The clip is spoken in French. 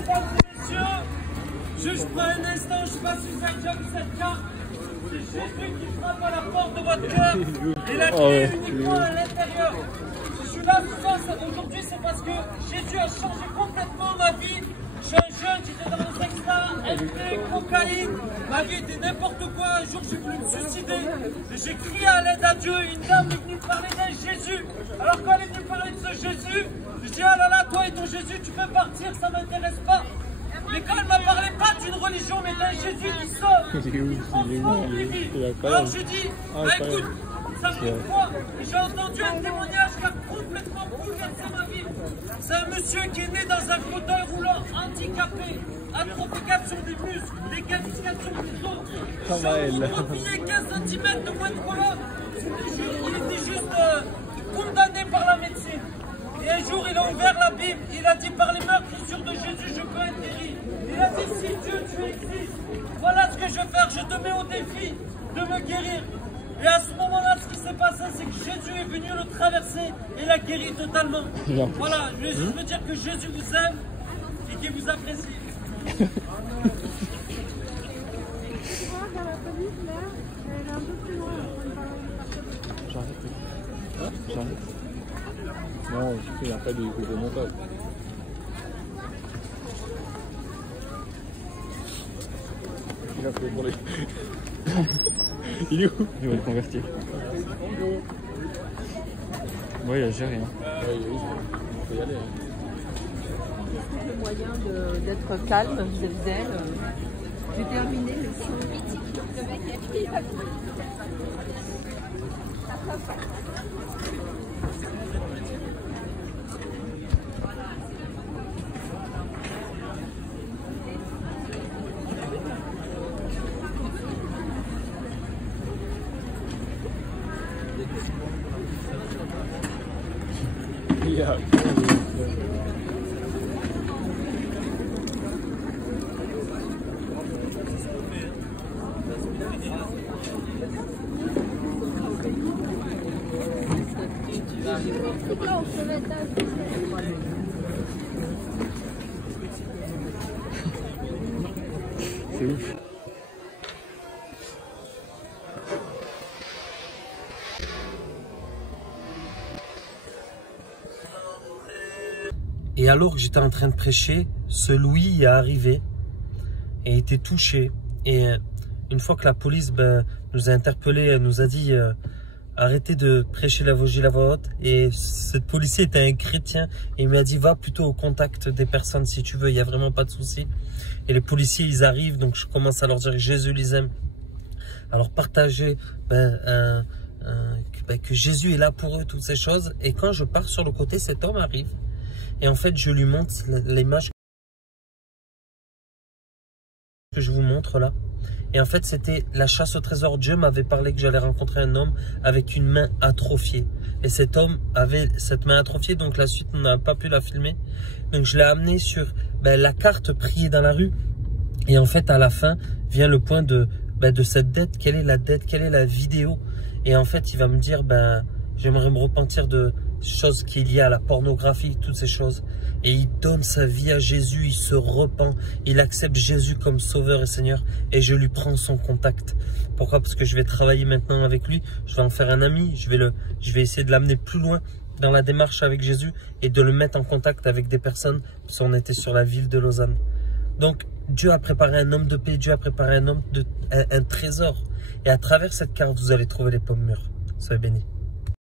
mesdames et messieurs, juste pour un instant, je ne sais pas si vous avez déjà vu cette carte. C'est Jésus qui frappe à la porte de votre cœur et la clé est uniquement à l'intérieur. Si je suis là aujourd'hui, c'est parce que Jésus a changé complètement ma vie. Je suis un jeune, j'étais dans les extras, LP, cocaïne, ma vie était n'importe quoi. Un jour, j'ai voulu me suicider. J'ai crié à l'aide à Dieu. Une dame est venue me parler d'un Jésus. Alors quand elle est venue parler de ce Jésus, je dis ah là là, toi et ton Jésus, tu peux partir, ça ne m'intéresse pas. Mais quand elle ne m'a parlé pas d'une religion, mais d'un Jésus qui sauve, qui transforme les vies. Alors je dis, bah écoute, ça me fait quoi? J'ai entendu un témoignage qui a complètement bouleversé ma vie. C'est un monsieur qui est né dans un fauteuil roulant, handicapé, atrophication des muscles, décalcification des os, cheveux repliés 15 cm de moins de colonne. Il était juste condamné par la médecine. Et un jour, il a ouvert la Bible, il a dit par les meurtrissures de Jésus, je peux être guéri. Il a dit si Dieu, tu existes, voilà ce que je vais faire, je te mets au défi de me guérir. Et à ce moment-là, ce qui s'est passé, c'est que Jésus est venu le traverser et l'a guéri totalement. Voilà, je voulais juste me dire que Jésus vous aime et qu'il vous apprécie. J'arrête. Non, il n'y a pas de montage. Il a fait pour les... Il est où? Il va le convertir. Oui, il a géré. Ouais, il faut y aller. C'est le moyen d'être calme vis-à-vis d'elle. J'ai terminé le show. Le mec a pris la Yeah. C'est ouf. Et alors que j'étais en train de prêcher, ce Louis y est arrivé et était touché. Et une fois que la police nous a interpellés, elle nous a dit arrêtez de prêcher l'évangile à voix haute. Et ce policier était un chrétien et il m'a dit va plutôt au contact des personnes si tu veux, il n'y a vraiment pas de souci. Et les policiers ils arrivent, donc je commence à leur dire Jésus les aime. Alors partagez que Jésus est là pour eux, toutes ces choses. Et quand je pars sur le côté, cet homme arrive. Et en fait, je lui montre l'image que je vous montre là. Et en fait, c'était la chasse au trésor. Dieu m'avait parlé que j'allais rencontrer un homme avec une main atrophiée. Et cet homme avait cette main atrophiée, donc la suite, on n'a pas pu la filmer. Donc je l'ai amené sur la carte prier dans la rue. Et en fait, à la fin, vient le point de cette dette. Quelle est la dette? Quelle est la vidéo? Et en fait, il va me dire, j'aimerais me repentir de choses qui est liée à la pornographie, toutes ces choses. Et il donne sa vie à Jésus, il se repent, il accepte Jésus comme sauveur et Seigneur. Et je lui prends son contact. Pourquoi? Parce que je vais travailler maintenant avec lui, je vais en faire un ami, je vais essayer de l'amener plus loin dans la démarche avec Jésus et de le mettre en contact avec des personnes, parce qu'on était sur la ville de Lausanne. Donc Dieu a préparé un homme de paix, Dieu a préparé un trésor. Et à travers cette carte, vous allez trouver les pommes mûres. Soyez bénis.